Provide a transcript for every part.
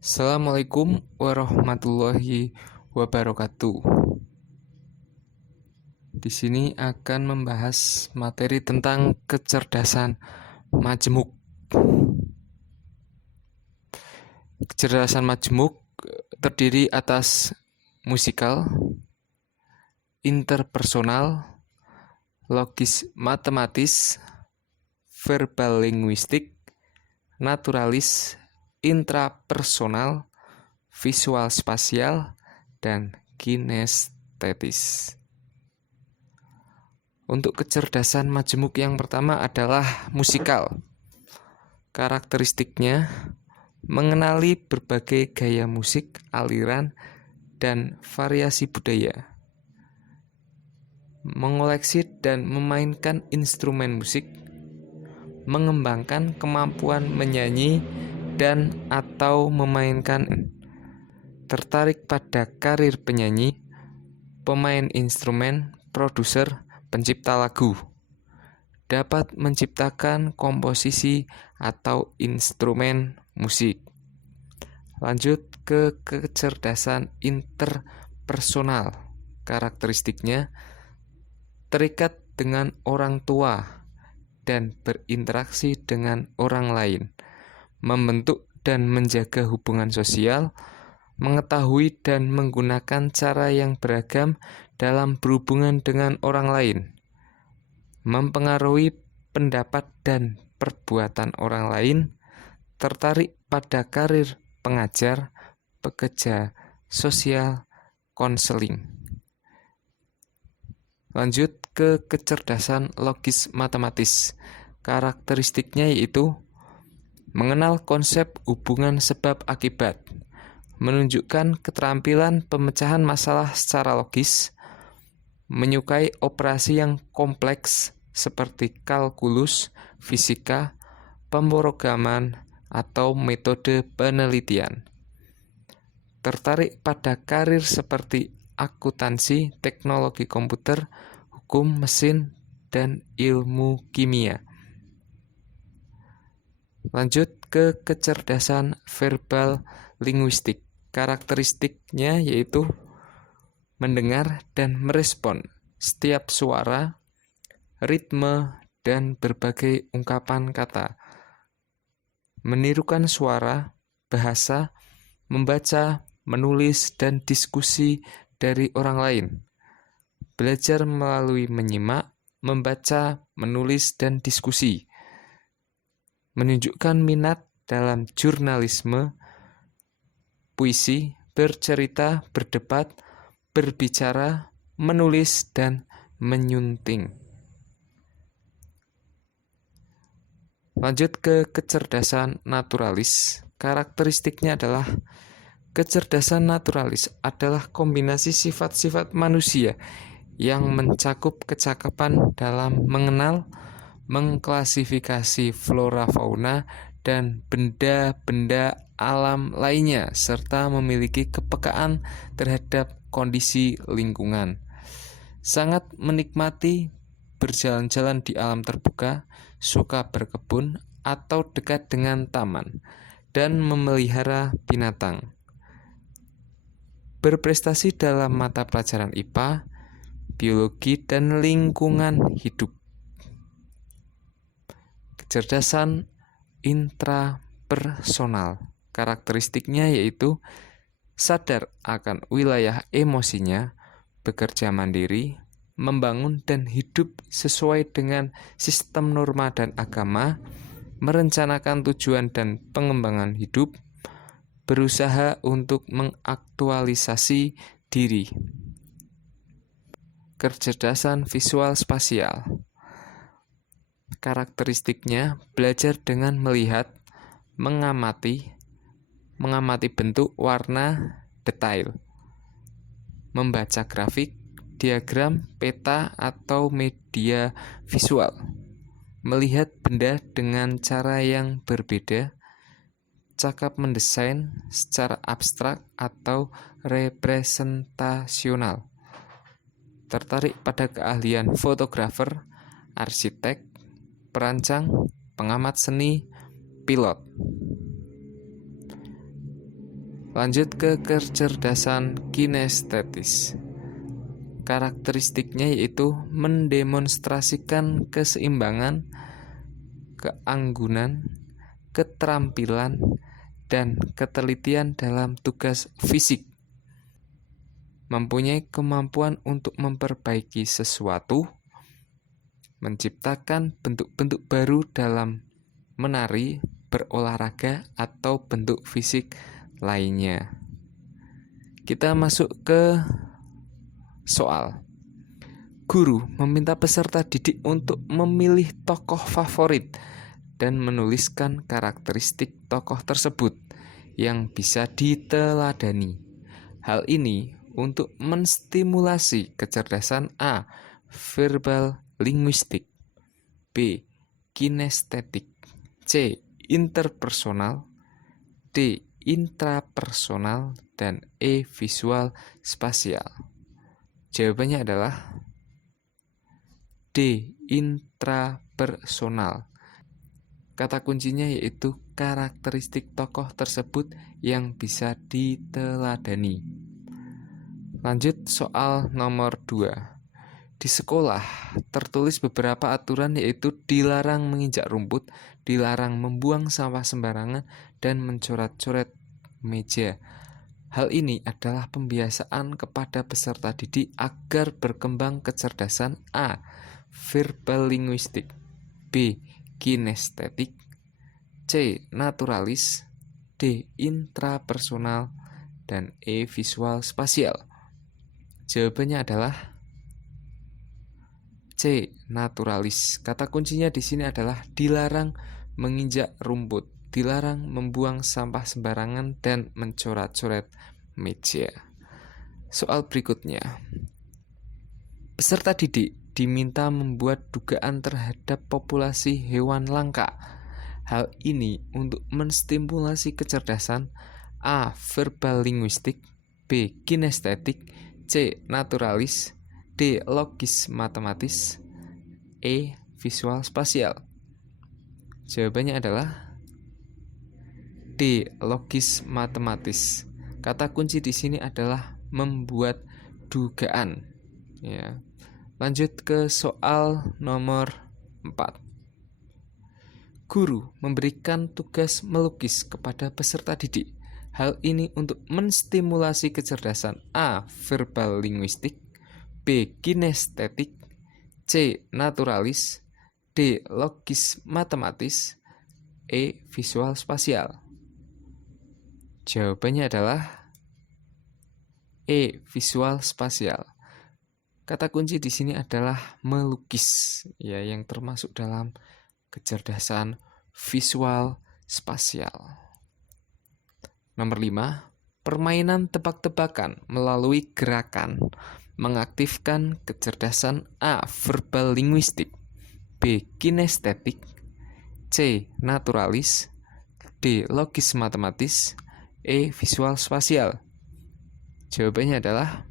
Assalamualaikum warahmatullahi wabarakatuh. Di sini akan membahas materi tentang kecerdasan majemuk. Kecerdasan majemuk terdiri atas musikal, interpersonal, logis matematis, verbal linguistik, naturalis, intrapersonal, visual spasial, dan kinestetis. Untuk kecerdasan majemuk yang pertama adalah musikal. Karakteristiknya mengenali berbagai gaya musik, aliran, dan variasi budaya. Mengoleksi dan memainkan instrumen musik, mengembangkan kemampuan menyanyi dan atau memainkan, tertarik pada karir penyanyi, pemain instrumen, produser, pencipta lagu, dapat menciptakan komposisi atau instrumen musik. Lanjut ke kecerdasan interpersonal. Karakteristiknya terikat dengan orang tua dan berinteraksi dengan orang lain, membentuk dan menjaga hubungan sosial, mengetahui dan menggunakan cara yang beragam dalam berhubungan dengan orang lain, mempengaruhi pendapat dan perbuatan orang lain, tertarik pada karir pengajar, pekerja sosial, konseling. Lanjut ke kecerdasan logis matematis. Karakteristiknya yaitu mengenal konsep hubungan sebab akibat, menunjukkan keterampilan pemecahan masalah secara logis, menyukai operasi yang kompleks seperti kalkulus, fisika, pemrograman, atau metode penelitian. Tertarik pada karir seperti akuntansi, teknologi komputer, hukum mesin, dan ilmu kimia. Lanjut ke kecerdasan verbal linguistik. Karakteristiknya yaitu mendengar dan merespon setiap suara, ritme, dan berbagai ungkapan kata, menirukan suara, bahasa, membaca, menulis, dan diskusi dari orang lain, belajar melalui menyimak, membaca, menulis, dan diskusi, menunjukkan minat dalam jurnalisme, puisi, bercerita, berdebat, berbicara, menulis, dan menyunting. Lanjut ke kecerdasan naturalis. Karakteristiknya adalah kecerdasan naturalis adalah kombinasi sifat-sifat manusia yang mencakup kecakapan dalam mengenal, mengklasifikasi flora fauna, dan benda-benda alam lainnya, serta memiliki kepekaan terhadap kondisi lingkungan. Sangat menikmati berjalan-jalan di alam terbuka, suka berkebun atau dekat dengan taman, dan memelihara binatang. Berprestasi dalam mata pelajaran IPA, biologi, dan lingkungan hidup. Kecerdasan intrapersonal. Karakteristiknya yaitu sadar akan wilayah emosinya, bekerja mandiri, membangun dan hidup sesuai dengan sistem norma dan agama, merencanakan tujuan dan pengembangan hidup, berusaha untuk mengaktualisasi diri. Kecerdasan visual spasial. Karakteristiknya belajar dengan melihat, mengamati bentuk, warna, detail, membaca grafik, diagram, peta, atau media visual, melihat benda dengan cara yang berbeda, cakap mendesain secara abstrak atau representasional, tertarik pada keahlian fotografer, arsitek, perancang, pengamat seni, pilot. Lanjut ke kecerdasan kinestetis. Karakteristiknya yaitu mendemonstrasikan keseimbangan, keanggunan, keterampilan, dan ketelitian dalam tugas fisik. Mempunyai kemampuan untuk memperbaiki sesuatu, menciptakan bentuk-bentuk baru dalam menari, berolahraga, atau bentuk fisik lainnya. Kita masuk ke soal. Guru meminta peserta didik untuk memilih tokoh favorit dan menuliskan karakteristik tokoh tersebut yang bisa diteladani. Hal ini untuk menstimulasi kecerdasan A. Verbal linguistik, B. Kinestetik, C. Interpersonal, D. Intrapersonal, dan E. Visual spasial. Jawabannya adalah D. Intrapersonal. Kata kuncinya yaitu karakteristik tokoh tersebut yang bisa diteladani. Lanjut soal nomor 2. Di sekolah tertulis beberapa aturan yaitu dilarang menginjak rumput, dilarang membuang sampah sembarangan, dan mencoret-coret meja. Hal ini adalah pembiasaan kepada peserta didik agar berkembang kecerdasan A. Verbal linguistik, B. Kinestetik, C. Naturalis, D. Intrapersonal, dan E. Visual spasial. Jawabannya adalah C. Naturalis. Kata kuncinya di sini adalah dilarang menginjak rumput, dilarang membuang sampah sembarangan, dan mencoret-coret meja. Soal berikutnya. Peserta didik diminta membuat dugaan terhadap populasi hewan langka. Hal ini untuk menstimulasi kecerdasan A. Verbal linguistik, B. Kinestetik, C. Naturalis, D. Logis matematis, E. Visual spasial. Jawabannya adalah D. Logis matematis. Kata kunci di sini adalah membuat dugaan. Ya. Lanjut ke soal nomor 4. Guru memberikan tugas melukis kepada peserta didik. Hal ini untuk menstimulasi kecerdasan A. Verbal linguistik, B. Kinestetik, C. Naturalis, D. Logis matematis, E. Visual spasial. Jawabannya adalah E. Visual spasial. Kata kunci di sini adalah melukis, ya, yang termasuk dalam kecerdasan visual spasial. Nomor 5, permainan tebak-tebakan melalui gerakan mengaktifkan kecerdasan A. Verbal linguistik, B. Kinestetik, C. Naturalis, D. Logis matematis, E. Visual spasial. Jawabannya adalah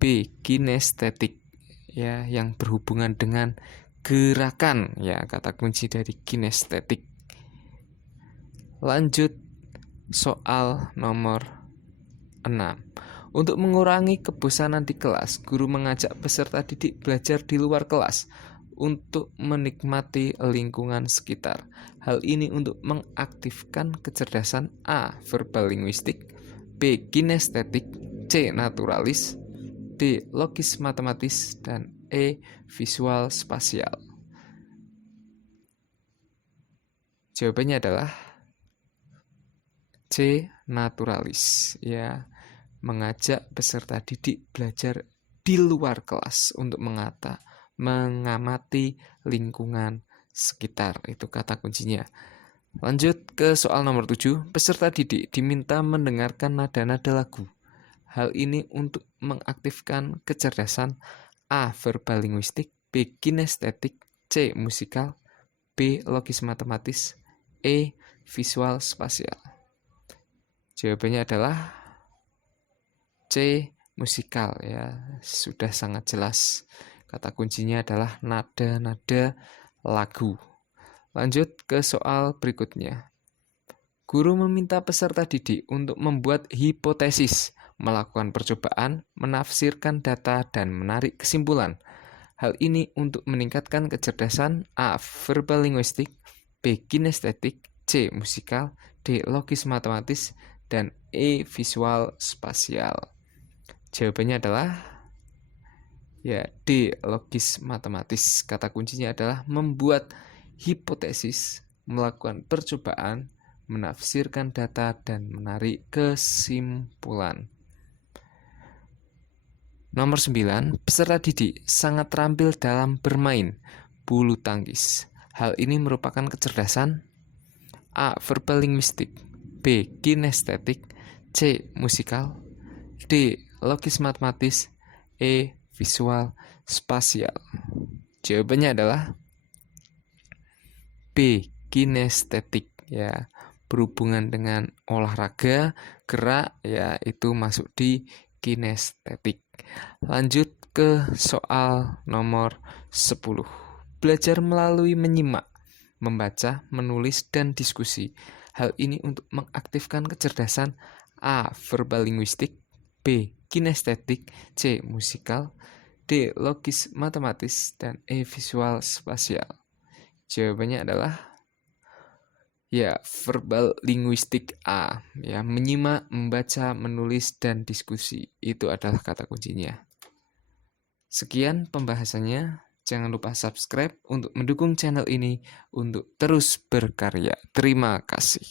B. Kinestetik, ya, yang berhubungan dengan gerakan, ya, kata kunci dari kinestetik. Lanjut soal nomor 6. Untuk mengurangi kebosanan di kelas, guru mengajak peserta didik belajar di luar kelas untuk menikmati lingkungan sekitar. Hal ini untuk mengaktifkan kecerdasan A. Verbal linguistik, B. Kinestetik, C. Naturalis, D. Logis matematis, dan E. Visual spasial. Jawabannya adalah C. Naturalis, ya, mengajak peserta didik belajar di luar kelas untuk mengamati lingkungan sekitar. Itu kata kuncinya. Lanjut ke soal nomor 7. Peserta didik diminta mendengarkan nada-nada lagu. Hal ini untuk mengaktifkan kecerdasan A. Verbal linguistik, B. Kinestetik, C. Musikal, B. Logis matematis, E. Visual spasial. Jawabannya adalah C. Musikal, ya, sudah sangat jelas. Kata kuncinya adalah nada-nada lagu. Lanjut ke soal berikutnya. Guru meminta peserta didik untuk membuat hipotesis, melakukan percobaan, menafsirkan data, dan menarik kesimpulan. Hal ini untuk meningkatkan kecerdasan A. Verbal linguistik, B. Kinestetik, C. Musikal, D. Logis matematis, dan E. Visual spasial. Jawabannya adalah ya D. Logis matematis. Kata kuncinya adalah membuat hipotesis, melakukan percobaan, menafsirkan data, dan menarik kesimpulan. Nomor 9, peserta didik sangat terampil dalam bermain bulu tangkis. Hal ini merupakan kecerdasan A. Verbal linguistik, B. Kinestetik, C. Musikal, D. Logis matematis, E. Visual spasial. Jawabannya adalah B. Kinestetik, ya, berhubungan dengan olahraga, gerak, ya, itu masuk di kinestetik. Lanjut ke soal nomor 10. Belajar melalui menyimak, membaca, menulis, dan diskusi. Hal ini untuk mengaktifkan kecerdasan A. Verbal linguistik, B. Kinestetik, C. Musikal, D. Logis matematis, dan E. Visual spasial. Jawabannya adalah ya verbal linguistik A, ya, menyimak, membaca, menulis, dan diskusi. Itu adalah kata kuncinya. Sekian pembahasannya. Jangan lupa subscribe untuk mendukung channel ini untuk terus berkarya. Terima kasih.